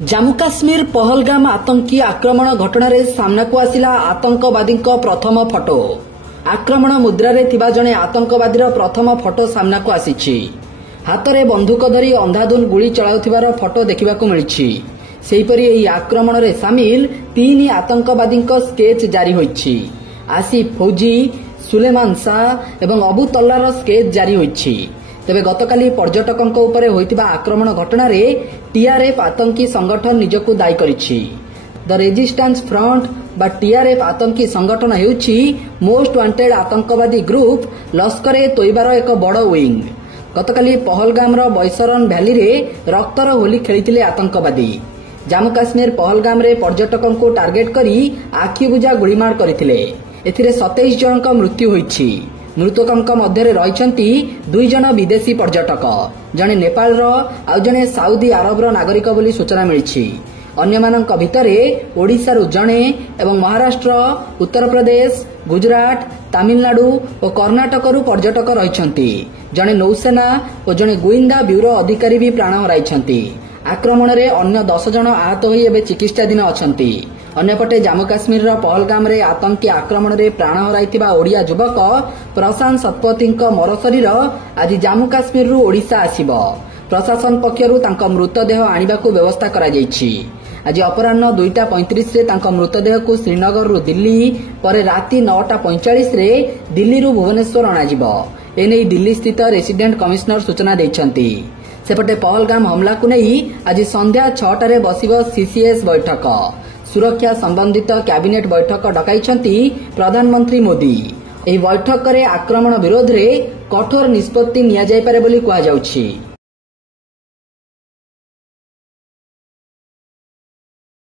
जम्मू काश्मीर पहलगाम आतंकी आक्रमण घटना सामना को आसिला आतंकवादी प्रथम फटो। आक्रमण मुद्रारे थिबा जणे आतंकवादी प्रथम फटो सामना को आसीछि। हाथ में बंधुक धरी अंधाधुन गुली चलाउथिबार फटो देखिबाकु मिलिछि। सेहिपरि एही आक्रमण रे सामिल 3 आतंकवादी स्केच जारी होइछि। आसिफ फौजी, सुलेमान शाह एवं अबू तल्लार स्केच जारी होइछि। तेबे गतकाली पर्यटकों उपरे होइतिबा आक्रमण घटना रे टीआरएफ आतंकी संगठन निजकु दायी करिछि। द रेजिस्टेंस फ्रंट बा टीआरएफ आतंकी संगठन हेउछि मोस्ट वांटेड आतंकवादी ग्रुप लश्कर ए तोयबार एक बड़ विंग। गतकाली पहलगामर बैसरन भ्याली रे रक्तर होली खेलिथिले आतंकवादी। जम्मू काश्मीर पहलगाम रे पर्यटकों को टार्गेट करी आखिबुझा गुलीमार करथिले। एथिरे 27 जनक मृत्यु होइछि। मृतकों मध्य रही 2 जन विदेशी पर्यटक, जने नेपाल आउ जने साउदी अरबर नागरिक बोली सूचना मिली। अन्यमानक भितरे ओडिशारू जणे एवं महाराष्ट्र, उत्तर प्रदेश, गुजरात, तमिलनाडु और कर्णाटकरू पर्यटक रही। जने नौसेना और जने गोइंदा ब्यूरो अधिकारी भी प्राण हराई। आक्रमण रे अन्य 10 जन आहत होई एबे चिकित्साधीन अछंती। अन्यपटे जम्मू काश्मीर पहलगाम रे आतंकी आक्रमण रे प्राण हराइथिबा ओडिया युवक प्रशांत शतपथी मर शरीर आज जम्मू काश्मीर रु ओडिशा आसिब। प्रशासन पक्षरु तांको मृतदेह आनिबाकू व्यवस्था करा जायछि। आज अपराह्न 2:35 रे तांको मृतदेह को श्रीनगर रु दिल्ली परे राति 9:45 रे दिल्ली रु भुवनेश्वर अणाजिब। एनै दिल्ली स्थित रेसिडेंट कमिश्नर सूचना दैछंती। सेपटे पहलगाम हमला को नहीं आज संध्या 6टारे बसिब सीसीएस बैठक। सुरक्षा संबंधित कैबिनेट बैठक डकाइछंती प्रधानमंत्री मोदी। एही बैठक रे आक्रमण विरोध रे कठोर निष्पत्ति निया जाय पारे बोली कहा जाउछि।